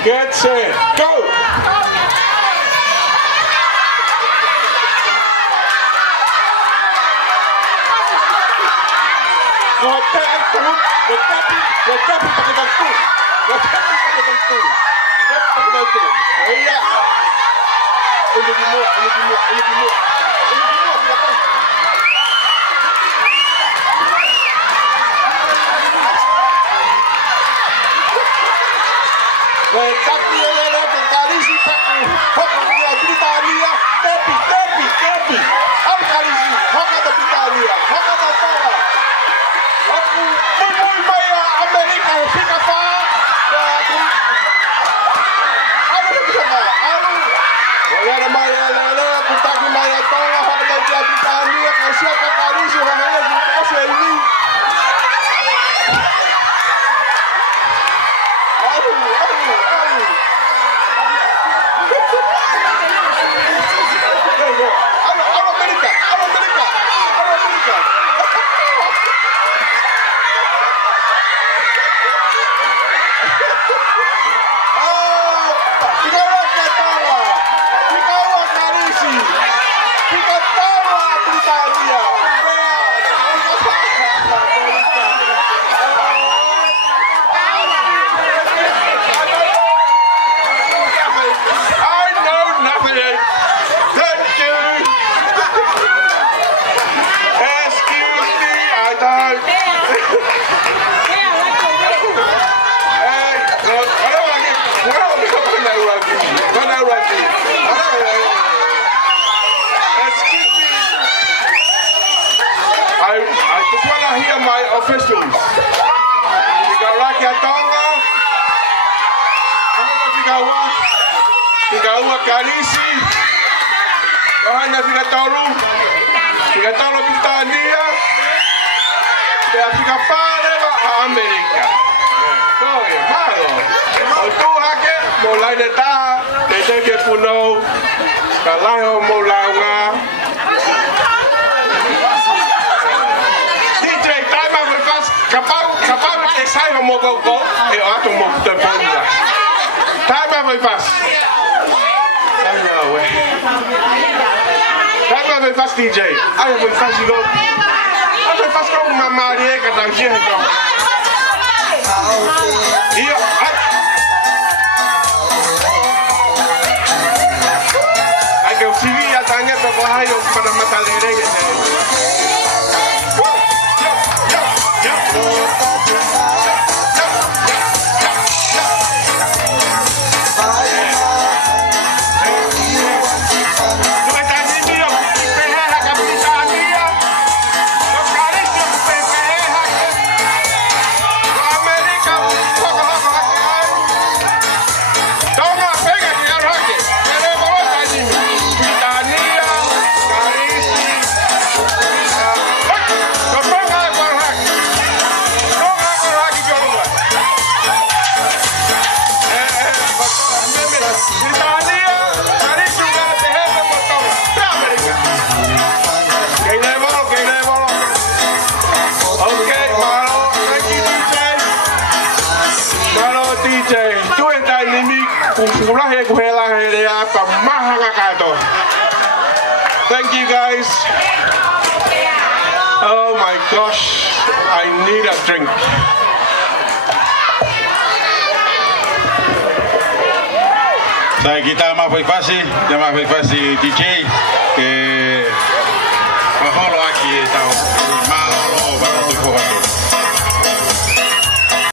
Get set, go! Wakapi pakai bantu. Iya. Ini dimuk. Tapi oleh kali si pakai hok dia Britania, tapi. Apa kali si hok ada Britania, hok ada Tola. Aku maya Amerika fica pa. Ano bisa na? Wala na maya kutaki maya Tola hok ada Britania kasi kali si hok ada kasi ini. I just want to hear my officials. Tiga Tonga, Tiga Kalisi, Tiga Tolu Britania, Tiga Pare Amerika. Malo. Auto hake, mulai neta, ke puno, kalaho mulaunga. Kapag excited mo go, ato mo telefonnya. Time by fast. Time by fast DJ. Ayo by fast go. Ayo fast kau mama dia kadang sih kau. Iya. Ayo TV ya tanya pokok ayo pada mata lereng. Thank you guys. Oh my gosh, I need a drink. Saya kita maafkan DJ